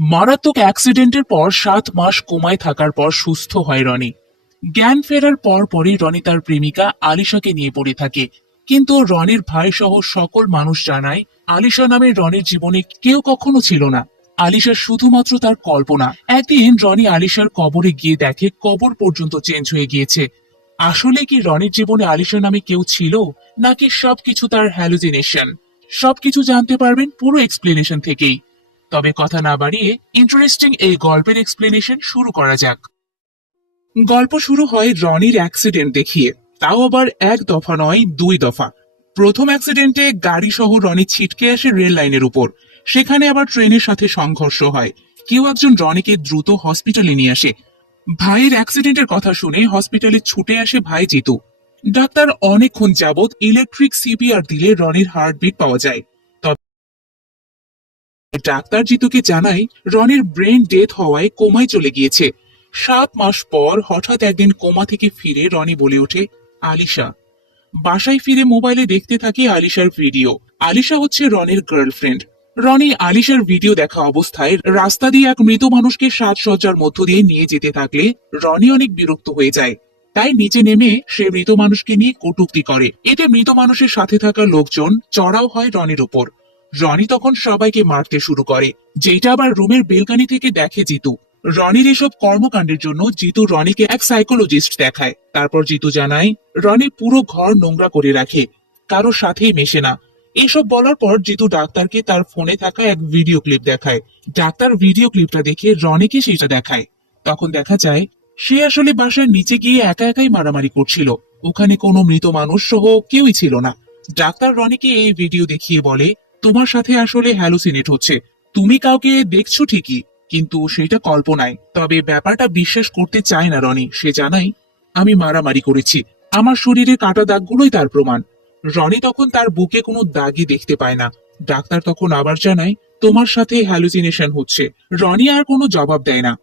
মারাত্মক অ্যাক্সিডেন্টের পর 7 মাস কোমায় থাকার পর সুস্থ হয় রনি। জ্ঞান ফেরার পরই রনি তার প্রেমিকা আলিশাকে নিয়ে পড়ে থাকে। কিন্তু রনির ভাই সহ সকল মানুষ জানায় আলিশা নামে রনির জীবনে কেউ কখনো ছিল না। আলিশা শুধুমাত্র তার কল্পনা। একদিন রনি আলিশার কবরে গিয়ে দেখে কবর পর্যন্ত চেঞ্জ হয়ে গিয়েছে। আসলে কি রনির জীবনে আলিশা নামে কেউ ছিল, নাকি সবকিছু তার হ্যালুজিনেশন? সবকিছু জানতে পারবেন পুরো এক্সপ্লেনেশন থেকেই। তবে কথা না বাড়িয়ে ইন্টারেস্টিং এই গল্পের এক্সপ্লেনেশন শুরু করা যাক। গল্প শুরু হয় রনির অ্যাক্সিডেন্ট দেখিয়ে, তাও আবার এক দফা নয়, 2 দফা। প্রথম অ্যাক্সিডেন্টে গাড়ি সহ রনি ছিটকে আসে রেল লাইনের উপর। সেখানে আবার ট্রেনের সাথে সংঘর্ষ হয়। কেউ একজন রনিকে দ্রুত হসপিটালে নিয়ে আসে। ভাইয়ের অ্যাক্সিডেন্টের কথা শুনে হসপিটালে ছুটে আসে ভাই জিতু। ডাক্তার অনেকক্ষণ যাবৎ ইলেকট্রিক সিপিআর দিলে রনির হার্টবিট পাওয়া যায়। তবে ডাক্তার জিতুকে জানায় রনির ব্রেন ডেথ হওয়ায় কোমায় চলে গিয়েছে। 7 মাস পর হঠাৎ একদিন কোমা থেকে ফিরে রনি বলে ওঠে, আলিশা। বাসায় ফিরে মোবাইলে দেখতে থাকে আলিশার ভিডিও। আলিশা হচ্ছে রনির গার্লফ্রেন্ড। রনি আলিশার ভিডিও দেখা অবস্থায় রাস্তা দিয়ে এক মৃত মানুষকে সাজসজ্জার মধ্য দিয়ে নিয়ে যেতে থাকলে রনি অনেক বিরক্ত হয়ে যায়। তাই নিচে নেমে সে মৃত মানুষকে নিয়ে কটূক্তি করে। এতে মৃত মানুষের সাথে থাকা লোকজন চড়াও হয় রনির উপর। রনি তখন সবাইকে মারতে শুরু করে, যেটা আবার রুমের বেলকানি থেকে দেখে জিতু। রনির এসব কর্মকাণ্ডের জন্য জিতু রনিকে এক সাইকোলজিস্ট দেখায়। তারপর জিতু জানায় রনি পুরো ঘর নোংরা করে রাখে, কারোর সাথেই মেশে না। এসব বলার পর জিতু ডাক্তারকে তার ফোনে থাকা এক ভিডিও ক্লিপ দেখায়। ডাক্তার ভিডিও ক্লিপটা দেখে রনিকে সেটা দেখায়। তখন দেখা যায় সে আসলে বাসার নিচে গিয়ে একা একাই মারামারি করছিল। ওখানে কোনো মৃত মানুষ সহ কেউই ছিল না। ডাক্তার রনিকে এই ভিডিও দেখিয়ে বলে, তোমার সাথে আসলে হ্যালুসিনেট হচ্ছে। তুমি কাউকে দেখছো ঠিকই, কিন্তু সেটা কল্পনায়। তবে ব্যাপারটা বিশ্বাস করতে চায় না রনি। সে জানাই, আমি মারামারি করেছি, আমার শরীরে কাটা দাগগুলোই তার প্রমাণ। রনি তখন তার বুকে কোনো দাগই দেখতে পায় না। ডাক্তার তখন আবার জানায়, তোমার সাথে হ্যালুসিনেশন হচ্ছে। রনি আর কোনো জবাব দেয় না।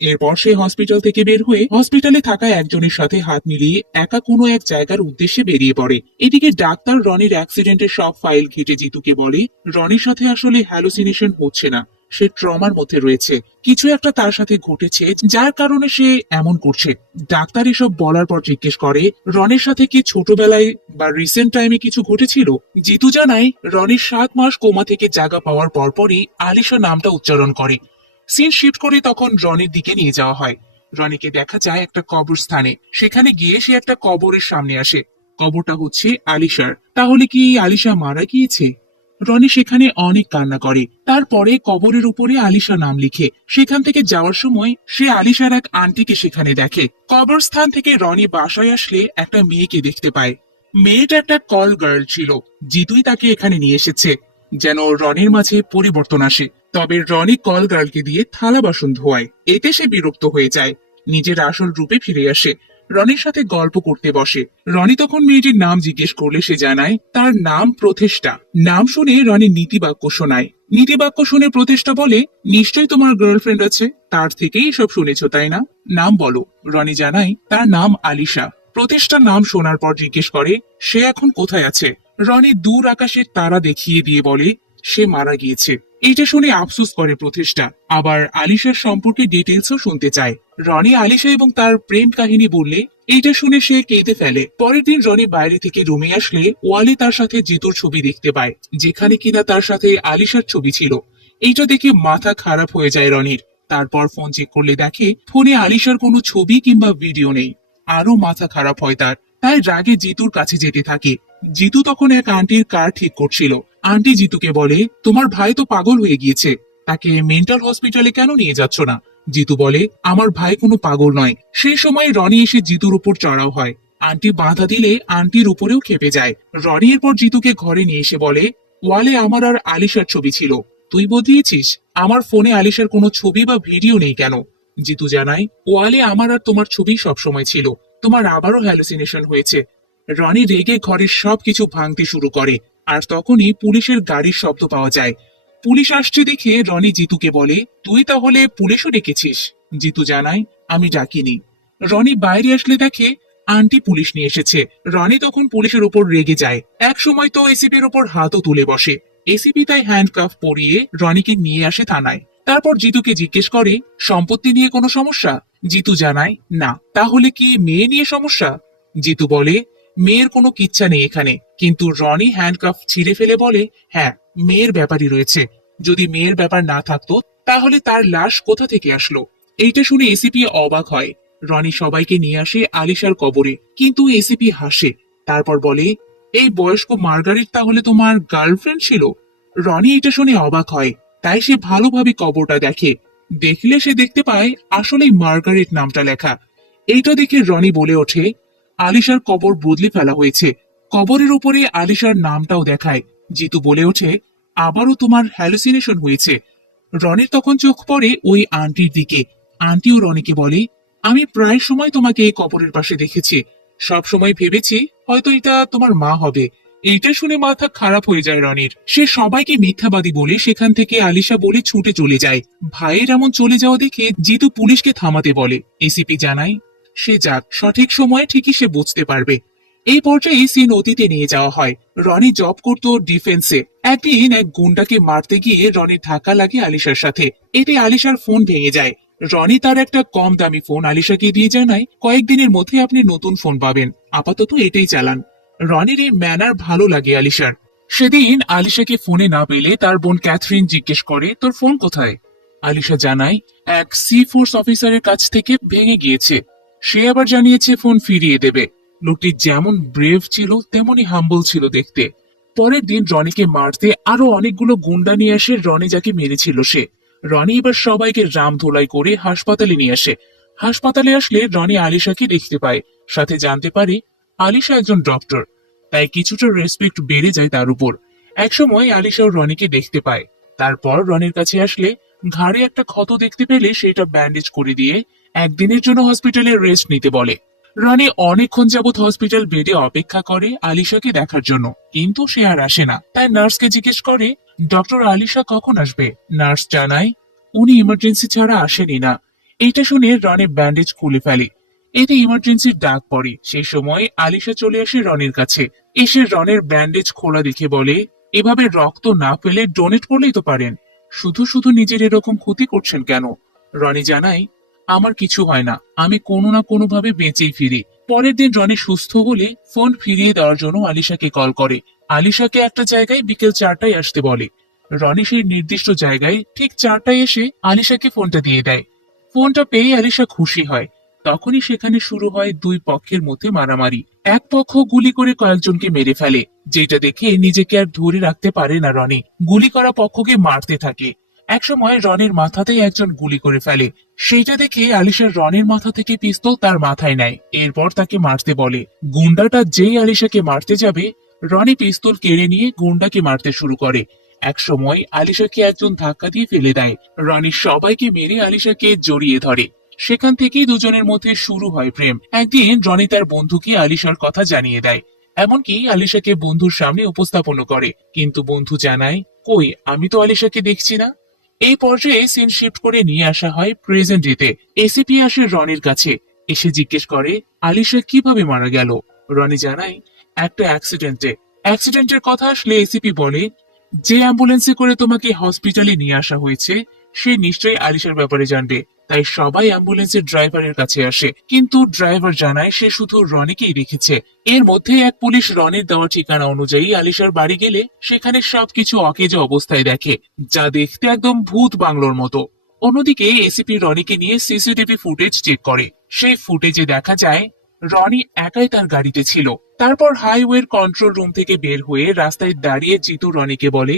এরপর সে হসপিটাল থেকে বের হয়ে হসপিটালে থাকা একজনের সাথে হাত মিলিয়ে একা কোনো এক জায়গার উদ্দেশ্যে বেরিয়ে পড়ে। এদিকে ডাক্তার রনির অ্যাক্সিডেন্টের সব ফাইল ঘেটে জিতুকে বলে, রনির সাথে আসলে হ্যালুসিনেশন হচ্ছে না, সে ট্রমার মধ্যে রয়েছে। কিছু একটা তার সাথে ঘটেছে যার কারণে সে এমন করছে। ডাক্তার এসব বলার পর জিজ্ঞেস করে, রনির সাথে কি ছোটবেলায় বা রিসেন্ট টাইমে কিছু ঘটেছিল? জিতু জানায় রনির 7 মাস কোমা থেকে জাগা পাওয়ার পরপরই আলিশা নামটা উচ্চারণ করে। সিন শিফট করে তখন রনির দিকে নিয়ে যাওয়া হয়। রনিকে দেখা যায় একটা কবরস্থানে। সেখানে গিয়ে সে একটা কবরের সামনে আসে। কবরটা হচ্ছে আলিশার। তাহলে কি আলিশা মারা গিয়েছে? রনি সেখানে অনেক কান্না করে। তারপরে কবরের উপরে আলিশা নাম লিখে। সেখান থেকে যাওয়ার সময় সে আলিশার এক আন্টিকে সেখানে দেখে। কবরস্থান থেকে রনি বাসায় আসলে একটা মেয়েকে দেখতে পায়। মেয়েটা একটা কল গার্ল ছিল। জিতুই তাকে এখানে নিয়ে এসেছে যেন রনির মাঝে পরিবর্তন আসে। তবে রনি কল গার্লকে দিয়ে থালা বাসন ধোয়ায়। এতে সে বিরক্ত হয়ে যায়, নিজের আসল রূপে ফিরে আসে। রনির সাথে গল্প করতে বসে। রনি তখন মেয়েটির নাম জিজ্ঞেস করলে সে জানায় তার নাম প্রতিষ্ঠা। নাম শুনে রনি নীতিবাক্য শোনায়। নীতিবাক্য শুনে প্রতিষ্ঠা বলে, নিশ্চয়ই তোমার গার্লফ্রেন্ড আছে, তার থেকেই সব শুনেছ তাই না? নাম বলো। রনি জানায় তার নাম আলিশা। প্রতিষ্ঠার নাম শোনার পর জিজ্ঞেস করে, সে এখন কোথায় আছে? রনি দূর আকাশের তারা দেখিয়ে দিয়ে বলে, সে মারা গিয়েছে। এটা শুনে আফসোস করে প্রতিষ্ঠা। আবার আলিশার সম্পর্কে ডিটেলসও শুনতে চায়। রনি আলিশা এবং তার প্রেম কাহিনী বললে এইটা শুনে সে কেঁদে ফেলে। পরের দিন রনি বাইরে থেকে রুমে আসলে ওয়ালে তার সাথে জিতুর ছবি দেখতে পায়, যেখানে কিনা তার সাথে আলিশার ছবি ছিল। এইটা দেখে মাথা খারাপ হয়ে যায় রনির। তারপর ফোন চেক করলে দেখে ফোনে আলিশার কোনো ছবি কিংবা ভিডিও নেই। আরো মাথা খারাপ হয় তার। তাই রাগে জিতুর কাছে যেতে থাকে। জিতু তখন এক আন্টির কার ঠিক করছিল। আন্টি জিতুকে বলে, তোমার ভাই তো পাগল হয়ে গিয়েছে, তাকে মেন্টাল হসপিটালে কেন নিয়ে যাচ্ছ না? জিতু বলে, আমার ভাই কোনো পাগল নয়। সেই সময় রনি এসে জিতুর উপর চড়াও হয়। আন্টি বাধা দিলে আন্টির উপরেও খেপে যায়। রনি এরপর জিতুকে ঘরে নিয়ে এসে বলে, ওয়ালে আমার আর আলিশার ছবি ছিল, তুই বদলিয়েছিস। আমার ফোনে আলিশার কোনো ছবি বা ভিডিও নেই কেন? জিতু জানায়, ওয়ালে আমার আর তোমার ছবি সবসময় ছিল, তোমার আবারও হ্যালুসিনেশন হয়েছে। রনি রেগে ঘরের সবকিছু ভাঙতে শুরু করে। আর তখনই পুলিশের গাড়ির শব্দ পাওয়া যায়। পুলিশ আসছে দেখে রনি জিতুকে বলে, তুই তাহলে পুলিশও ডেকেছিস? জিতু জানায়, আমি ডাকিনি। রনি বাইরে আসলে দেখে আন্টি পুলিশ নিয়ে এসেছে। রনি তখন পুলিশের উপর রেগে যায়। এক সময় তো এসিপির উপর হাতও তুলে বসে। এসিপি তাই হ্যান্ডকাফ পরিয়ে রনিকে নিয়ে আসে থানায়। তারপর জিতুকে জিজ্ঞেস করে, সম্পত্তি নিয়ে কোনো সমস্যা? জিতু জানায়, না। তাহলে কি মেয়ে নিয়ে সমস্যা? জিতু বলে, মেয়ের কোনো কিচ্ছা নেই এখানে। কিন্তু রনি হ্যান্ডকাফ ছিঁড়ে ফেলে বলে, হ্যাঁ, মেয়ের ব্যাপারই রয়েছে। যদি মেয়ের ব্যাপার না থাকতো তাহলে তার লাশ কোথা থেকে আসলো? এইটা শুনে এসিপি অবাক হয়। রনি সবাইকে নিয়ে আসে আলিশার কবরে, কিন্তু এসিপি হাসে। তারপর বলে, এই বয়স্ক মার্গারেট তাহলে তোমার গার্লফ্রেন্ড ছিল? রনি এটা শুনে অবাক হয়। তাই সে ভালোভাবে কবরটা দেখে। দেখলে সে দেখতে পায় আসলেই মার্গারেট নামটা লেখা। এইটা দেখে রনি বলে ওঠে, আলিশার কবর বদলে ফেলা হয়েছে। কবরের উপরে আলিশার নামটাও দেখায়। জিতু বলে ওঠে, আবারও তোমার হ্যালুসিনেশন হয়েছে। রনির তখন চোখ পড়ে ওই আন্টির দিকে। আন্টিও রনিকে বলে, আমি প্রায় সময় তোমাকে এই কবরের পাশে দেখেছি। সব সময় ভেবেছি হয়তো এটা তোমার মা হবে। এইটা শুনে মাথা খারাপ হয়ে যায় রনির। সে সবাইকে মিথ্যাবাদী বলে সেখান থেকে আলিশা বলে ছুটে চলে যায়। ভাইয়ের এমন চলে যাওয়া দেখে জিতু পুলিশকে থামাতে বলে। এসিপি জানায়, সে যাক, সঠিক সময়ে ঠিকই সে বুঝতে পারবে। এই পর্যায়ে সিন অতীতে নিয়ে যাওয়া হয়। রনি জব করতো ডিফেন্সে। একদিন এক গুন্ডাকে মারতে গিয়ে রনির ধাক্কা লাগে আলিশার সাথে। এতে আলিশার ফোন ভেঙে যায়। রনি তার একটা কম দামি ফোন আলিশাকে দিয়ে জানায়, কয়েকদিনের মধ্যে আপনি নতুন ফোন পাবেন, আপাতত এটাই চালান। রনির এই ম্যানার ভালো লাগে আলিশার। সেদিন আলিশাকে ফোনে না পেলে তার বোন ক্যাথরিন জিজ্ঞেস করে, তোর ফোন কোথায়? আলিশা জানায়, এক সি ফোর্স অফিসারের কাছ থেকে ভেঙে গিয়েছে। সে আবার জানিয়েছে ফোন ফিরিয়ে দেবে। লোকটি যেমন ব্রেভ ছিল তেমনই হাম্বল ছিল দেখতে। পরের দিন রনিকে মারতে আরো অনেকগুলো গুন্ডা নিয়ে আসে রনি যাকে মেরেছিল সে। রনি এবার সবাইকে রাম ধোলাই করে হাসপাতালে নিয়ে আসে। হাসপাতালে আসলে রনি আলিশাকে দেখতে পায়, সাথে জানতে পারে আলিশা একজন ডক্টর। তাই কিছুটা রেসপেক্ট বেড়ে যায় তার উপর। একসময় আলিশাও রনিকে দেখতে পায়। তারপর রনির কাছে আসলে ঘাড়ে একটা ক্ষত দেখতে পেলে সেটা ব্যান্ডেজ করে দিয়ে একদিনের জন্য হসপিটালে রেস্ট নিতে বলে। রনি অনেকক্ষণ যাবৎ হসপিটাল বেডে অপেক্ষা করে আলিশাকে দেখার জন্য, কিন্তু সে আর আসে না। তাই নার্সকে জিজ্ঞেস করে, ডক্টর আলিশা কখন আসবে? নার্স জানায়, উনি ইমার্জেন্সি ছাড়া আসেনি না। এইটা শুনে রনি ব্যান্ডেজ খুলে ফেলে। এতে ইমার্জেন্সির ডাক পড়ে। সেই সময় আলিশা চলে আসে রনির কাছে। এসে রনের ব্যান্ডেজ খোলা দেখে বলে, এভাবে রক্ত না পেলে ডোনেট করলেই তো পারেন। শুধু শুধু নিজের এরকম ক্ষতি করছেন কেন? রনি জানায়, আমার কিছু হয় না, আমি কোনো না কোনো ভাবে বেঁচেই ফিরি। পরের দিন রনি সুস্থ হলে ফোন ফিরিয়ে দেওয়ার জন্য আলিশাকে কল করে। আলিশাকে একটা জায়গায় বিকেল 4টায় আসতে বলে। রনি সেই নির্দিষ্ট জায়গায় ঠিক 4টায় এসে আলিশাকে ফোনটা দিয়ে দেয়। ফোনটা পেয়ে আলিশা খুশি হয়। তখনই সেখানে শুরু হয় দুই পক্ষের মধ্যে মারামারি। এক পক্ষ গুলি করে কয়েকজনকে মেরে ফেলে, যেটা দেখে নিজেকে আর ধরে রাখতে পারে না রনি। গুলি করা পক্ষকে মারতে থাকে। একসময় রনির মাথাতেই একজন গুলি করে ফেলে। সেইটা দেখে আলিশার রনির মাথা থেকে পিস্তল তার মাথায় নেয়। এরপর তাকে মারতে বলে। গুন্ডাটা যেই আলিশাকে মারতে যাবে, রনি পিস্তল কেড়ে নিয়ে গুন্ডাকে মারতে শুরু করে। একসময় আলিশাকে একজন ধাক্কা দিয়ে ফেলে দেয়। রনি সবাইকে মেরে আলিশাকে জড়িয়ে ধরে। সেখান থেকেই দুজনের মধ্যে শুরু হয় প্রেম। একদিন রনি তার বন্ধুকে আলিশার কথা জানিয়ে দেয়। এমনকি আলিশাকে বন্ধুর সামনে উপস্থাপনও করে। কিন্তু বন্ধু জানায়, কই, আমি তো আলিশাকে দেখছি না। এই পর্যায়ে সিন শিফট করে নিয়ে আসা হয় প্রেজেন্ট ডেতে। এসিপি আসে রনির কাছে। এসে জিজ্ঞেস করে, আলিশা কিভাবে মারা গেল? রনি জানায়, একটা অ্যাক্সিডেন্টের কথা আসলে এসিপি বলে, যে অ্যাম্বুলেন্সে করে তোমাকে হসপিটালে নিয়ে আসা হয়েছে সে নিশ্চয়ই আলিশার ব্যাপারে জানবে। তাই সবাই অ্যাম্বুলেন্সের ড্রাইভারের কাছে আসে, কিন্তু ড্রাইভার জানায় সে শুধু রনিকেই রেখেছে। এর মধ্যে এক পুলিশ রনির দেওয়া ঠিকানা অনুযায়ী আলিশার বাড়ি গেলে সেখানে সবকিছু অকেজো অবস্থায় দেখে, যা দেখতে একদম ভূত বাংলোর মতো। অন্যদিকে এসিপি রনিকে নিয়ে সিসিটিভি ফুটেজ চেক করে। সেই ফুটেজে দেখা যায় রনি একাই তার গাড়িতে ছিল। তারপর হাইওয়ের কন্ট্রোল রুম থেকে বের হয়ে রাস্তায় দাঁড়িয়ে জিতু রনিকে বলে,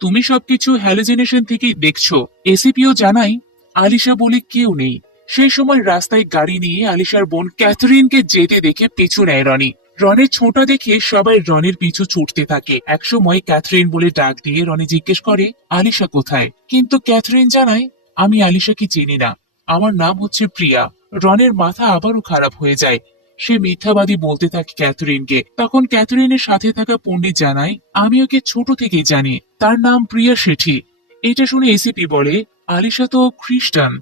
তুমি সবকিছু হ্যালুজিনেশন থেকেই দেখছো। এসিপিও জানাই, আলিশা বলে কেউ নেই। সেই সময় রাস্তায় গাড়ি নিয়ে আলিশার বোন ক্যাথরিনকে যেতে দেখে পিছু নেয় রনি। রনির ছোটা দেখে সবাই রনির পিছু ছুটতে থাকে। একসময় ক্যাথরিন বলে ডাক দিয়ে রনি জিজ্ঞেস করে, আলিশা কোথায়? কিন্তু ক্যাথরিন জানায়, আমি আলিশাকে চিনি না, আমার নাম হচ্ছে প্রিয়া। রনের মাথা আবারও খারাপ হয়ে যায়। সে মিথ্যাবাদী বলতে থাকে ক্যাথরিনকে। তখন ক্যাথরিনের সাথে থাকা পণ্ডিত জানায়, আমি ওকে ছোট থেকেই জানি, তার নাম প্রিয়া শেঠি। এটা শুনে এসিপি বলে, আলিশা তো খ্রিস্টান,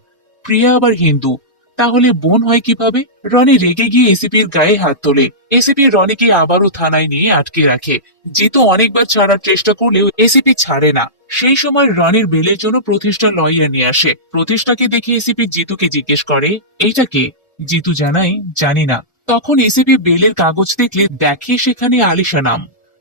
প্রিয়া আবার হিন্দু, তাহলে বোন হয় কিভাবে? রনি রেগে গিয়ে এসিপির গায়ে হাত তোলে। এসিপি রনিকে আবারও থানায় নিয়ে আটকে রাখে। জিতু অনেকবার ছাড়ার চেষ্টা করলেও এসিপি ছাড়ে না। সেই সময় রনির বেলের জন্য প্রতিষ্ঠা লয়ার নিয়ে আসে। প্রতিষ্ঠাকে দেখে এসিপি জিতুকে জিজ্ঞেস করে, এইটা কে? জিতু জানায়, জানি না। তখন এসিপি বেলের কাগজ দেখলে দেখে সেখানে আলিশা নাম।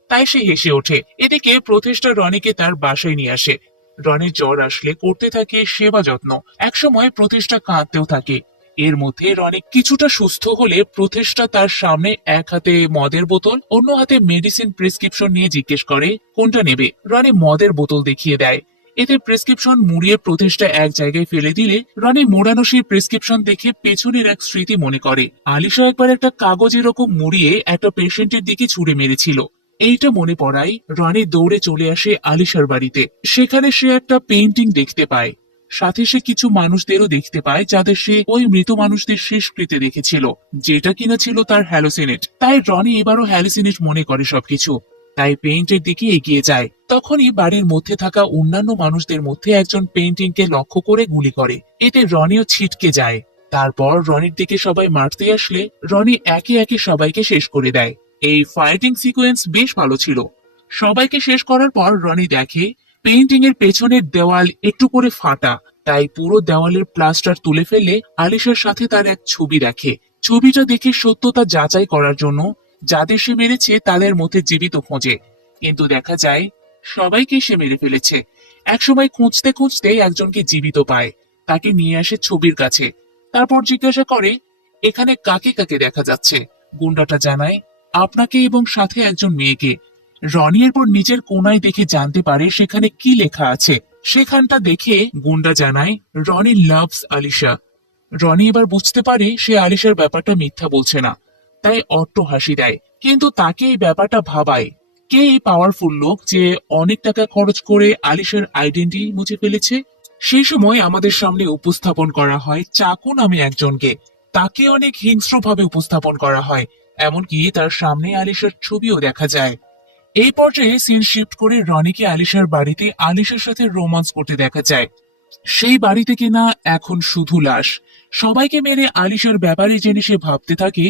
তাই সে হেসে ওঠে। এদিকে প্রতিষ্ঠা রনিকে তার বাসায় নিয়ে আসে। রনির জ্বর আসলে করতে থাকে সেবা যত্ন। একসময় প্রতিষ্ঠা কাঁদতেও থাকে। এর মধ্যে রনি কিছুটা সুস্থ হলে প্রতিষ্ঠা তার সামনে এক হাতে মদের বোতল, অন্য হাতে মেডিসিন প্রেসক্রিপশন নিয়ে জিজ্ঞেস করে, কোনটা নেবে? রনি মদের বোতল দেখিয়ে দেয়। এতে প্রেসক্রিপশন মুড়িয়ে প্রতিষ্ঠা এক জায়গায় ফেলে দিলে রনি মোড়ানো সেই প্রেসক্রিপশন দেখে পেছনের এক স্মৃতি মনে করে। আলিশা একবার একটা কাগজ এরকম মুড়িয়ে একটা পেশেন্টের দিকে ছুড়ে মেরেছিল। এইটা মনে পড়ায় রনি দৌড়ে চলে আসে আলিশার বাড়িতে। সেখানে সে একটা পেইন্টিং দেখতে পায়। সাথে সে কিছু মানুষদেরও দেখতে পায় যাদের সে ওই মৃত মানুষদের শেষকৃত্যে দেখেছিল, যেটা কিনা ছিল তার হ্যালোসিনেট। তাই রনি এবারও হ্যালোসিনেট মনে করে সবকিছু। তাই পেইন্টের দিকে এগিয়ে যায়। তখনই বাড়ির মধ্যে থাকা অন্যান্য মানুষদের মধ্যে একজন পেইন্টিংকে লক্ষ্য করে গুলি করে। এতে রনিও ছিটকে যায়। তারপর রনির দিকে সবাই মারতে আসলে রনি একে একে সবাইকে শেষ করে দেয়। এই ফাইটিং সিকোয়েন্স বেশ ভালো ছিল। সবাইকে শেষ করার পর রনি দেখে পেইন্টিং এর পেছনের দেওয়াল একটু করে ফাটা। তাই পুরো দেওয়ালের প্লাস্টার তুলে ফেলে আলিশার সাথে তার এক ছবি দেখে। ছবিটা দেখে সত্যতা যাচাই করার জন্য যাদের সে মেরেছে তাদের মধ্যে জীবিত খোঁজে, কিন্তু দেখা যায় সবাইকে সে মেরে ফেলেছে। একসময় খুঁজতে খুঁজতে একজনকে জীবিত পায়। তাকে নিয়ে আসে ছবির কাছে। তারপর জিজ্ঞাসা করে, এখানে কাকে কাকে দেখা যাচ্ছে? গুন্ডাটা জানায়, আপনাকে এবং সাথে একজন মেয়েকে। রনি এরপর নিজের কোনায় দেখে জানতে পারে সেখানে কি লেখা আছে। সেখানটা দেখে গুন্ডা জানায়, রনি লাভস আলিশা। রনি এবার বুঝতে পারে সে আলিশার ব্যাপারটা মিথ্যা বলছে না। তাই অট্ট হাসি দেয়। কিন্তু তাকে এই ব্যাপারটা ভাবায়, কে এই পাওয়ারফুল লোক যে অনেক টাকা খরচ করে আলিশার আইডেন্টি মুছে ফেলেছে। সেই সময় আমাদের সামনে উপস্থাপন করা হয় চাকু নামে একজনকে। তাকে অনেক হিংস্রভাবে উপস্থাপন করা হয়। এমনকি তার সামনে আলিশার ছবিও দেখা যায়। এই পর্যায়ে সিন শিফট করে রনিকে আলিশার বাড়িতে আলিশার সাথে রোমান্স করতে দেখা যায়। সেই বাড়িতে কিনা এখন শুধু লাশ। সবাইকে মেরে আলিশার ব্যাপারে জেনে সে ভাবতে থাকে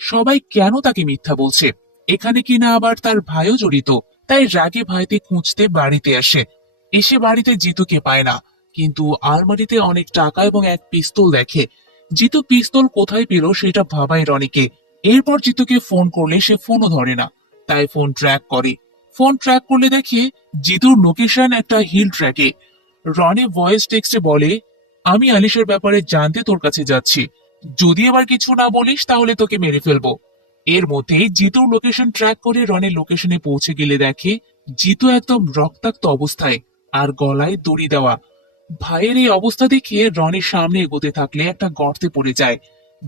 সবাই কেন তাকে মিথ্যা বলছে। এখানে কিনা আবার তার ভাইও জড়িত। তাই রাগে ভাইতে খুঁজতে বাড়িতে আসে। এসে বাড়িতে জিতুকে পায় না, কিন্তু আলমারিতে অনেক টাকা এবং এক পিস্তল দেখে। জিতু পিস্তল কোথায় পেল সেটা ভাবায় রনিকে। এরপর জিতুকে ফোন করলে সে ফোনও ধরে না। তাই ফোন ট্র্যাক করে। ফোন ট্র্যাক করলে দেখে জিতুর লোকেশন একটা হিল ট্র্যাকে। রনি ভয়েস টেক্সটে বলে, আমি আলিশের ব্যাপারে জানতে তোর কাছে যাচ্ছি। যদি আবার কিছু না বলিস তাহলে তোকে মেরে ফেলবো। এর মধ্যে জিতুর লোকেশন ট্র্যাক করে রনির লোকেশনে পৌঁছে গেলে দেখে জিতু একদম রক্তাক্ত অবস্থায় আর গলায় দড়ি দেওয়া। ভাইয়ের এই অবস্থা দেখে রনির সামনে এগোতে থাকলে একটা গর্তে পড়ে যায়,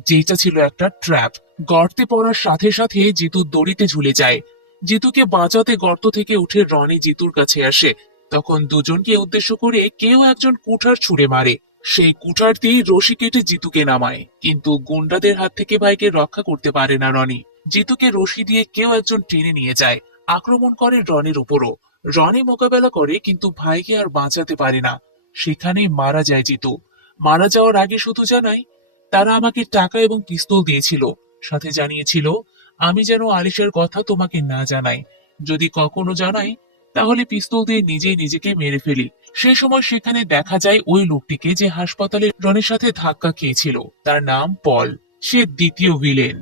যেটা ছিল একটা ট্র্যাপ। গর্তে পড়ার সাথে সাথে জিতু দড়িতে ঝুলে যায়। জিতুকে বাঁচাতে গর্ত থেকে উঠে রনি জিতুর কাছে আসে। তখন দুজনকে উদ্দেশ্য করে কেউ একজন কুঠার ছুঁড়ে মারে। সেই কুঠার দিয়ে রশি কেটে জিতুকে নামায়, কিন্তু গুন্ডাদের হাত থেকে ভাইকে রক্ষা করতে পারে না রনি। জিতুকে রশি দিয়ে কেউ একজন টেনে নিয়ে যায়। আক্রমণ করে রনির উপরও। রনি মোকাবেলা করে কিন্তু ভাইকে আর বাঁচাতে পারে না। সেখানেই মারা যায় জিতু। মারা যাওয়ার আগে শুধু জানায়, তারা আমাকে টাকা এবং পিস্তল দিয়েছিল, সাথে জানিয়েছিল আমি যেন আলিশের কথা তোমাকে না জানাই। যদি কখনো জানাই তাহলে পিস্তল দিয়ে নিজেই নিজেকে মেরে ফেলি। সেই সময় সেখানে দেখা যায় ওই লোকটিকে যে হাসপাতালে রনির সাথে ধাক্কা খেয়েছিল। তার নাম পল। সে দ্বিতীয় ভিলেন।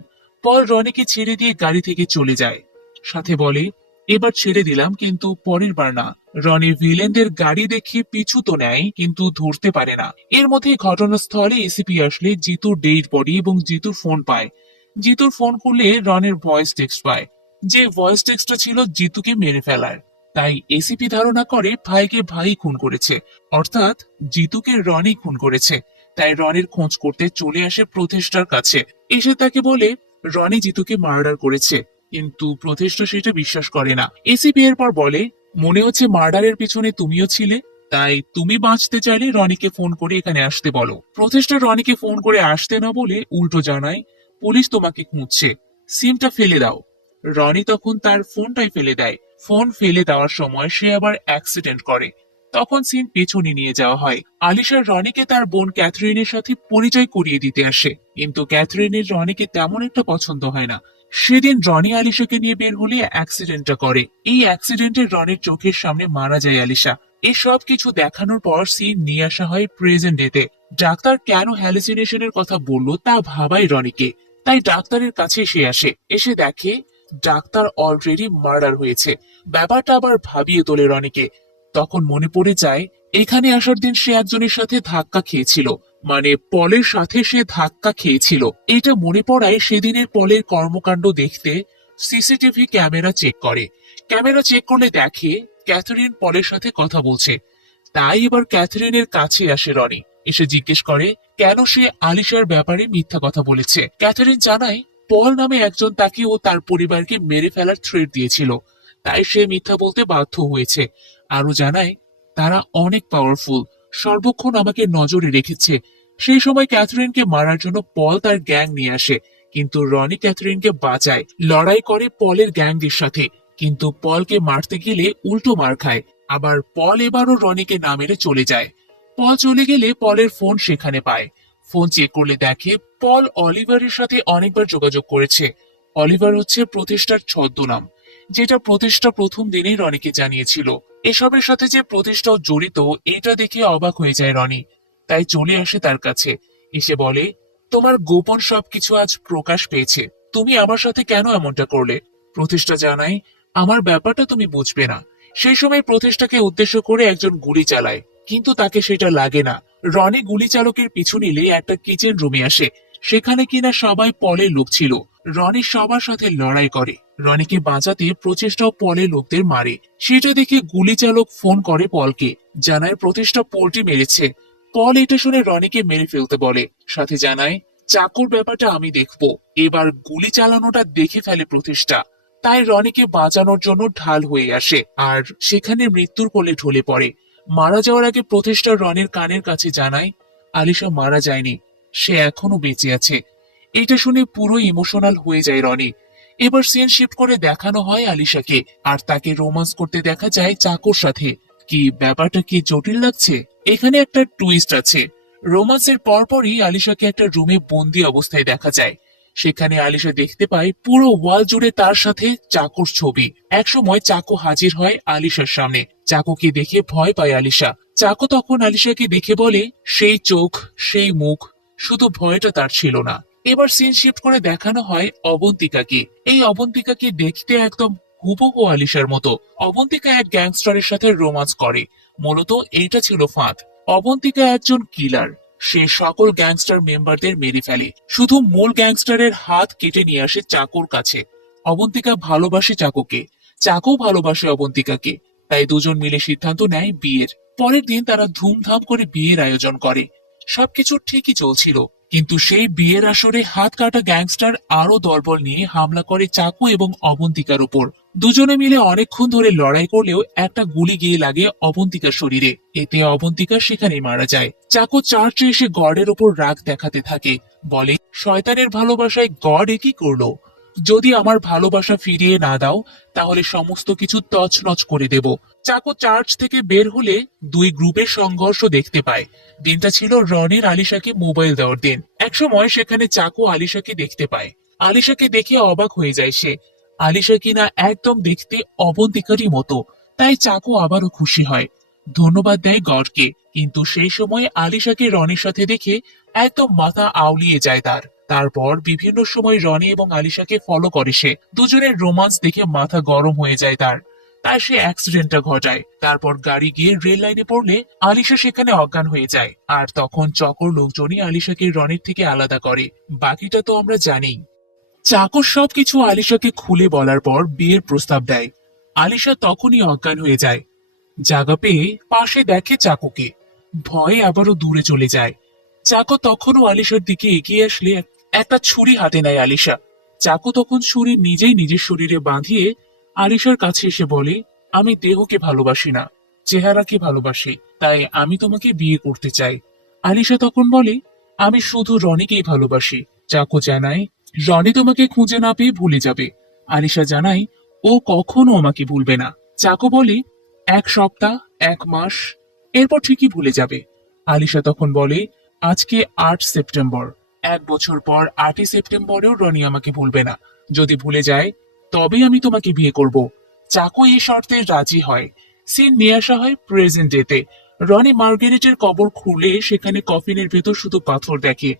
পল রনিকে ছেড়ে দিয়ে গাড়ি থেকে চলে যায়। সাথে বলে, এবার ছেড়ে দিলাম কিন্তু পরের বার না। রনি ভিলেনদের গাড়ি দেখে পিছু তো নেয় কিন্তু ধরতে পারে না। এর মধ্যে ঘটনাস্থলে এসিপি আসলে জিতুর ডেড বডি এবং জিতুর ফোন পায়। জিতুর ফোন করলে রনির ভয়েস টেক্সট পায়, যে ভয়েস টেক্সটটা ছিল জিতুকে মেরে ফেলার। তাই এসিপি ধারণা করে ভাইকে ভাই খুন করেছে, অর্থাৎ জিতুকে রনি খুন করেছে। তাই রনির খোঁজ করতে চলে আসে প্রতিষ্ঠার কাছে। এসে তাকে বলে রনি জিতুকে মার্ডার করেছে, কিন্তু প্রতিষ্ঠা সেটা বিশ্বাস করে না। এসিপি এরপর বলে, মনে হচ্ছে মার্ডারের পিছনে তুমিও ছিলে, তাই তুমি বাঁচতে চাইলে রনিকে ফোন করে এখানে আসতে বলো। প্রতিষ্ঠা রনিকে ফোন করে আসতে না বলে উল্টো জানায়, পুলিশ তোমাকে খুঁজছে, সিমটা ফেলে দাও। রনি তখন তার ফোনটাই ফেলে দেয়। ফোন ফেলে দেওয়ার সময় সে আবার অ্যাক্সিডেন্ট করে। তখন সিন পেছনে নিয়ে যাওয়া হয়। আলিশা রনিকে তার বোন ক্যাথরিনের সাথে পরিচয় করিয়ে দিতে আসে, কিন্তু ক্যাথরিনের রনিকে তেমন একটা পছন্দ হয় না। সেদিন রনি আলিশাকে নিয়ে বের হলে অ্যাক্সিডেন্টটা করে। এই অ্যাক্সিডেন্টে রনির চোখের সামনে মারা যায় আলিশা। এসব কিছু দেখানোর পর সিন নিয়ে আসা হয় প্রেজেন্ট ডেতে। ডাক্তার কেন হ্যালুসিনেশনের কথা বলল তা ভাবাই রনিকে। তাই ডাক্তারের কাছে সে আসে, এসে দেখে ডাক্তার অলরেডি মার্ডার হয়েছে। ব্যাপারটা আবার ভাবিয়ে তোলে রনিকে। তখন মনে পড়ে যায় এখানে আসার দিন সে একজনের সাথে ধাক্কা খেয়েছিল, মানে পলের সাথে সে ধাক্কা খেয়েছিল। এটা মনে পড়ায় সেদিনের পলের কর্মকাণ্ড দেখতে সিসিটিভি ক্যামেরা চেক করে। ক্যামেরা চেক করলে দেখে ক্যাথরিন পলের সাথে কথা বলছে। তাই এবার ক্যাথরিনের কাছে আসে রনি, এসে জিজ্ঞেস করে কেন সে আলিশার ব্যাপারে মিথ্যা কথা বলেছে। ক্যাথরিন জানায় পল নামে একজন তাকে ও তার পরিবারকে মেরে ফেলার থ্রেট দিয়েছিল, তাই সে মিথ্যা বলতে বাধ্য হয়েছে। আরো জানায় তারা অনেক পাওয়ারফুল, সর্বক্ষণ আমাকে নজরে রেখেছে। সেই সময় ক্যাথরিনকে মারার জন্য পল তার গ্যাং নিয়ে আসে, কিন্তু রনি ক্যাথরিনকে বাঁচায়, লড়াই করে পলের গ্যাংদের সাথে। কিন্তু পলকে মারতে গেলে উল্টো মার খায়। আবার পল এবারও রনিকে না মেরে চলে যায়। পল চলে গেলে পলের ফোন সেখানে পায়। ফোন চেক করলে দেখে পল অলিভারের সাথে অনেকবার যোগাযোগ করেছে। অলিভার হচ্ছে প্রতিষ্ঠার ছদ্মনাম, যেটা প্রতিষ্ঠা প্রথম দিনেই রনিকে জানিয়েছিল। এসবের সাথে যে প্রতিষ্ঠাও জড়িত এটা দেখে অবাক হয়ে যায় রনি। তাই চলে আসে তার কাছে, এসে বলে তোমার গোপন সবকিছু আজ প্রকাশ পেয়েছে, তুমি আমার সাথে কেন এমনটা করলে। প্রতিষ্ঠা জানায় আমার ব্যাপারটা তুমি বুঝবে না। সেই সময় প্রতিষ্ঠাকে উদ্দেশ্য করে একজন গুলি চালায়, কিন্তু তাকে সেটা লাগে না। রনি গুলি চালকের পিছু নিলে একটা কিচেন রুমে আসে, সেখানে কিনা সবাই পলের লোক ছিল। রনি সবার সাথে লড়াই করে, রনিকে বাঁচাতে প্রচেষ্টাও পলের লোকদের মারে। সেটা দেখে গুলি চালক ফোন করে পলকে, জানায় প্রতিষ্ঠা পোল্ট্রি মেরেছে। পল এটা শুনে রনিকে মেরে ফেলতে বলে, সাথে জানায় চাকুর ব্যাপারটা আমি দেখব। এবার গুলি চালানোটা দেখে ফেলে প্রতিষ্ঠা, তাই রনিকে বাঁচানোর জন্য ঢাল হয়ে আসে আর সেখানে মৃত্যুর কোলে ঢলে পড়ে। মারা যাওয়ার আগে প্রতিষ্ঠা রনির কানের কাছে জানায় আলিশা মারা যায়নি, সে এখনো বেঁচে আছে। এটা শুনে পুরো ইমোশনাল হয়ে যায় রনি। এবার সিন শিফট করে দেখানো হয় আলিশাকে, আর তাকে রোমান্স করতে দেখা যায় চাকুর সাথে। কি ব্যাপারটা কি জটিল লাগছে? এখানে একটা টুইস্ট আছে। রোমান্সের পরপরই আলিশাকে একটা রুমে বন্দি অবস্থায় দেখা যায়। সেখানে আলিশা দেখতে পায় পুরো ওয়াল জুড়ে তার সাথে চাকুর ছবি। একসময় চাকু হাজির হয় আলিশার সামনে। চাকুকে দেখে ভয় পায় আলিশা। চাকু তখন আলিশাকে দেখে বলে সেই চোখ, সেই মুখ, শুধু ভয়টা তার ছিল না। এবার সিন শিফট করে দেখানো হয় অবন্তিকাকে। এই অবন্তিকাকে দেখতে একদম হুবহু আলিশার মতো। অবন্তিকা এক গ্যাংস্টারের সাথে রোমান্স করে, মূলত এইটা ছিল ফাঁদ। অবন্তিকা একজন কিলার, সে সকল গ্যাংস্টার মেম্বারদের মেরে ফেলে, শুধু মূল গ্যাংস্টারের হাত কেটে নিয়ে আসে চাকুর কাছে। অবন্তিকা ভালোবাসে চাকুকে, চাকু ভালোবাসে অবন্তিকাকে, তাই দুজন মিলে সিদ্ধান্ত নেয় বিয়ের। পরের দিন তারা ধুমধাম করে বিয়ের আয়োজন করে। সবকিছু ঠিকই চলছিল, কিন্তু সেই বিয়ের আসরে হাত কাটা গ্যাংস্টার আরো দলবল নিয়ে হামলা করে চাকু এবং অবন্তিকার উপর। দুজনে মিলে অনেকক্ষণ ধরে লড়াই করলেও একটা গুলি গিয়ে লাগে অবন্তিকার শরীরে, এতে অবন্তিকা সেখানেই মারা যায়। চাকু চার্চে এসে গডের উপর রাগ দেখাতে থাকে, বলে শয়তানের ভালোবাসায় গড একই করলো, যদি আমার ভালোবাসা ফিরিয়ে না দাও তাহলে সমস্ত কিছু তছনছ করে দেব। চাকু চার্চ থেকে বের হলে দুই গ্রুপের সংঘর্ষ দেখতে পায়। দিনটা ছিল রনির আলিশাকে মোবাইল দেওয়ার দিন। একসময় সেখানে চাকু আলিশাকে দেখতে পায়। আলিশাকে দেখে অবাক হয়ে যায় সে। আলিশা কিনা একদম দেখতে অবন্তিকারই মতো, তাই চাকু আবারও খুশি হয়, ধন্যবাদ দেয় গডকে। কিন্তু সেই সময় আলিশাকে রনির সাথে দেখে একদম মাথা আউলিয়ে যায় তার। তারপর বিভিন্ন সময় রনি এবং আলিশাকে ফলো করে সে। দুজনের রোমান্স দেখে মাথা গরম হয়ে যায় তার, তাই সে অ্যাক্সিডেন্টটা ঘটায়। তারপর গাড়ি গিয়ে রেল লাইনে পড়লে আলিশা সেখানে অজ্ঞান হয়ে যায়। আর তখন চকর লোকজনই আলিশাকে রনির থেকে আলাদা করে। বাকিটা তো আমরা জানি। চাকর সবকিছু আলিশাকে খুলে বলার পর বিয়ের প্রস্তাব দেয়। আলিশা তখনই অজ্ঞান হয়ে যায়। জাগা পেয়ে পাশে দেখে চাকুকে, ভয়ে আবারও দূরে চলে যায়। চাকু তখনও আলিশার দিকে এগিয়ে আসলে একটা ছুরি হাতে নেয় আলিশা। চাকু তখন ছুরি নিজেই নিজের শরীরে বাঁধিয়ে আলিশার কাছে এসে বলে আমি দেহকে ভালোবাসি না, চেহারাকে ভালোবাসি, তাই আমি তোমাকে বিয়ে করতে চাই। আলিশা তখন বলে আমি শুধু রনিকেই ভালোবাসি। চাকু জানায় রনি তোমাকে খুঁজে না পেয়ে ভুলে যাবে। আলিশা জানায় ও কখনো আমাকে ভুলবে না। চাকু বলে 1 সপ্তাহ, 1 মাস, এরপর ঠিকই ভুলে যাবে। আলিশা তখন বলে আজকে 8 সেপ্টেম্বর, 1 বছর পর 8ই সেপ্টেম্বরেও রনি আমাকে ভুলবে না। যদি ভুলে যায় তবে আমি তোমাকে বিয়ে করব। চাকু এই শর্তে রাজি হয়। সিন নিয়ে আসা হয় প্রেজেন্ট ডেতে। রনি মার্গারেটের কবর খুলে সেখানে কফিনের ভেতর শুধু পাথর দেখে।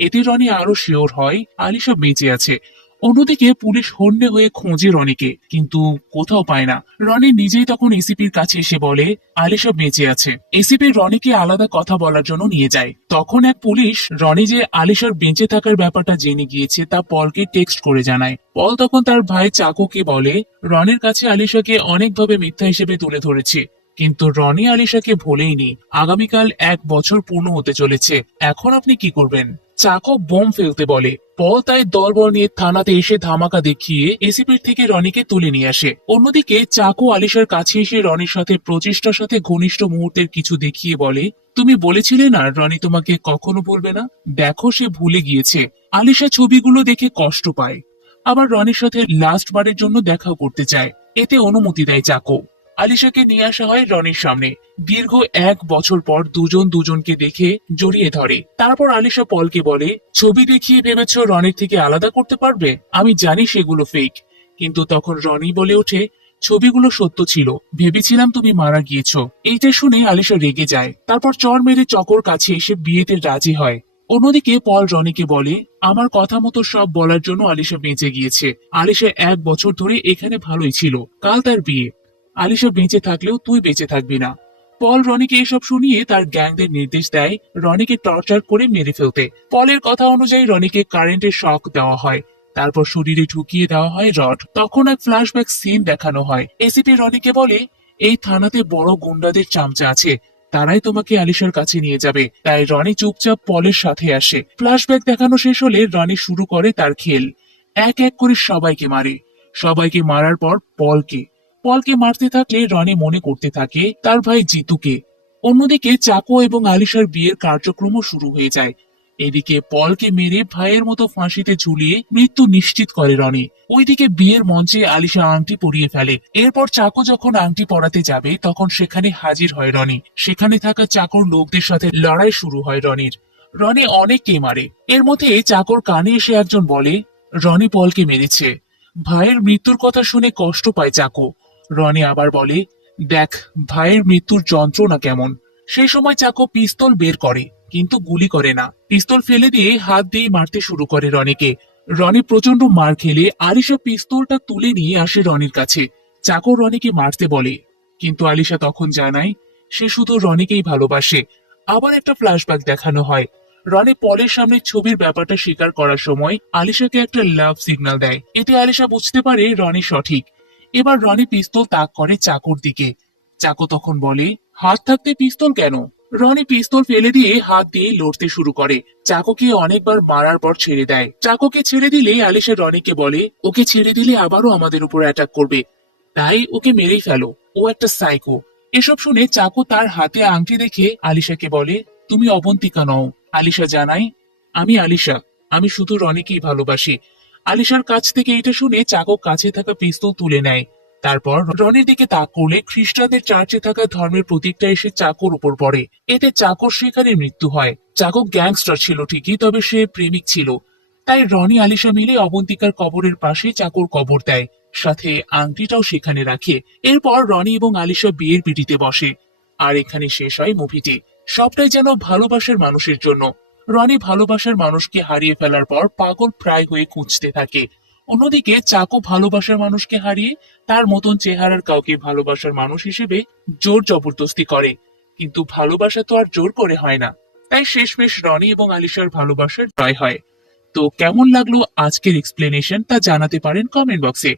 এতে রনি আরো শিওর হয় আলিশা বেঁচে আছে। অন্যদিকে পুলিশ হন্যে হয়ে খোঁজে রনিকে, কিন্তু কোথাও পায় না। রনি নিজেই তখন এসিপির কাছে এসে বলে আলিশা বেঁচে আছে। এসিপি রনিকে আলাদা কথা বলার জন্য নিয়ে যায়। তখন এক পুলিশ রনি যে আলিশার বেঁচে থাকার ব্যাপারটা জেনে গিয়েছে তা পলকে টেক্সট করে জানায়। পল তখন তার ভাই চাকোকে বলে রনির কাছে আলিশাকে অনেকভাবে মিথ্যা হিসেবে তুলে ধরেছে, কিন্তু রনি আলিশাকে ভোলেইনি। আগামীকাল 1 বছর পূর্ণ হতে চলেছে। এখন আপনি কি করবেন? চাকো বোম ফেলতে বলে। পল তাই দলবল নিয়ে থানাতে এসে ধামাকা দেখিয়ে এসিপির থেকে রনিকে তুলে নিয়ে আসে। অন্যদিকে চাকো আলিশার কাছে এসে রনির সাথে প্রচেষ্টার সাথে ঘনিষ্ঠ মুহূর্তের কিছু দেখিয়ে বলে, তুমি বলেছিলে না রনি তোমাকে কখনো ভুলবে না, দেখো সে ভুলে গিয়েছে। আলিশা ছবিগুলো দেখে কষ্ট পায়, আবার রনির সাথে লাস্ট বারের জন্য দেখাও করতে চায়। এতে অনুমতি দেয় চাকো। আলিশাকে নিয়ে আসা হয় রনির সামনে। দীর্ঘ 1 বছর পর দুজন দুজনকে দেখে জড়িয়ে ধরে। তারপর আলিশা পলকে বলে, ছবি দেখিয়ে ভেবেছ রনির থেকে আলাদা করতে পারবে? আমি জানি সেগুলো ফেক। কিন্তু তখন রনি বলে ওঠে, ছবিগুলো সত্য ছিল, ভেবেছিলাম তুমি মারা গিয়েছো। এইটা শুনে আলিশা রেগে যায়। তারপর চর মেরে চকর কাছে এসে বিয়েতে রাজি হয়। অন্যদিকে পল রনিকে বলে, আমার কথা মতো সব বলার জন্য আলিশা বেঁচে গিয়েছে। আলিশা 1 বছর ধরে এখানে ভালোই ছিল, কাল তার বিয়ে। আলিশা বেঁচে থাকলেও তুই বেঁচে থাকবি না। পল রনিকে এসব শুনিয়ে তার গ্যাংদের নির্দেশ দেয় রনিকে টর্চার করে মেরে ফেলতে। পলের কথা অনুযায়ী রনিকে কারেন্টের শক দেওয়া হয়। তারপর শরীরে ঢুকিয়ে দেওয়া হয় রড। তখন এক ফ্ল্যাশব্যাক সিন দেখানো হয়। এসিপি রনিকে বলে, এই থানাতে বড় গুন্ডাদের চামচা আছে, তারাই তোমাকে আলিশার কাছে নিয়ে যাবে। তাই রনি চুপচাপ পলের সাথে আসে। ফ্ল্যাশব্যাক দেখানো শেষ হলে রনি শুরু করে তার খেল। এক এক করে সবাইকে মারে। সবাইকে মারার পর পলকে পলকে মারতে থাকলে রনি মনে করতে থাকে তার ভাই জিতুকে। অন্যদিকে চাকো এবং আলিশার বিয়ের কার্যক্রমও শুরু হয়ে যায়। এদিকে পলকে মেরে ভাইয়ের মতো ফাঁসিতে ঝুলিয়ে মৃত্যু নিশ্চিত করে রনি। ওইদিকে বিয়ের মঞ্চে আলিশা আংটি পরিয়ে ফেলে। এরপর চাকো যখন আংটি পরাতে যাবে তখন সেখানে হাজির হয় রনি। সেখানে থাকা চাকর লোকদের সাথে লড়াই শুরু হয় রনির। রনি অনেককেই মারে। এর মধ্যে চাকর কানে এসে একজন বলে, রনি পলকে মেরেছে। ভাইয়ের মৃত্যুর কথা শুনে কষ্ট পায় চাকো। রনি আবার বলে, দেখ ভাইয়ের মৃত্যুর যন্ত্রণা কেমন। সেই সময় চাকো পিস্তল বের করে, কিন্তু গুলি করে না। পিস্তল ফেলে দিয়ে হাত দিয়ে মারতে শুরু করে রনিকে। রনি প্রচন্ড মার খেলে আলিশা পিস্তলটা তুলে নিয়ে আসে রনির কাছে। চাকো রনিকে মারতে বলে, কিন্তু আলিশা তখন জানায় সে শুধু রনিকেই ভালোবাসে। আবার একটা ফ্ল্যাশব্যাক দেখানো হয়। রনি পলের সামনে ছবির ব্যাপারটা স্বীকার করার সময় আলিশাকে একটা লাভ সিগন্যাল দেয়। এতে আলিশা বুঝতে পারে রনি সঠিক। এবার রনি পিস্তল তাক করে চাকুর দিকে। চাকু তখন বলে, হাত থাকতে পিস্তল কেন? রনি পিস্তল ফেলে দিয়ে হাত দিয়ে লড়তে শুরু করে। চাকুকে অনেকবার মারার পর ছেড়ে দেয়। চাকুকে ছেড়ে দিলে আলিশা রনিকে বলে, ওকে ছেড়ে দিলে আবারও আমাদের উপর অ্যাটাক করবে, তাই ওকে মেরেই ফেলো, ও একটা সাইকো। এসব শুনে চাকু তার হাতে আংটি দেখে আলিশাকে বলে, তুমি অবন্তিকা নও। আলিশা জানায়, আমি আলিশা, আমি শুধু রনিকেই ভালোবাসি। আলিশার কাছ থেকে এটা শুনে চাকু কাছে থাকা পিস্তল তুলে নেয়। তারপর রনির দিকে তাক করলে খ্রিস্টানদের চার্চে থাকা ধর্মের প্রতীকটা এসে চাকুর উপর পড়ে। এতে চাকুর সেখানে মৃত্যু হয়। চাকু গ্যাংস্টার ছিল ঠিকই, তবে সে প্রেমিক ছিল। তাই রনি আলিশা মিলে অবন্তিকার কবরের পাশে চাকুর কবর দেয়, সাথে আংটিটাও সেখানে রাখে। এরপর রনি এবং আলিশা বিয়ের পিটিতে বসে। আর এখানে শেষ হয় মুভিটি। সবটাই যেন ভালোবাসার মানুষের জন্য। রনি ভালোবাসার মানুষকে হারিয়ে ফেলার পর পাগল প্রায় হয়ে খুঁজতে থাকে। অন্যদিকে চাকু ভালোবাসার মানুষকে হারিয়ে তার মতন চেহারার কাউকে ভালোবাসার মানুষ হিসেবে জোর জবরদস্তি করে, কিন্তু ভালোবাসা তো আর জোর করে হয় না। তাই শেষমেশ রনি এবং আলিশার ভালোবাসার জয় হয়। তো কেমন লাগলো আজকের এক্সপ্লেনেশন তা জানাতে পারেন কমেন্ট বক্সে।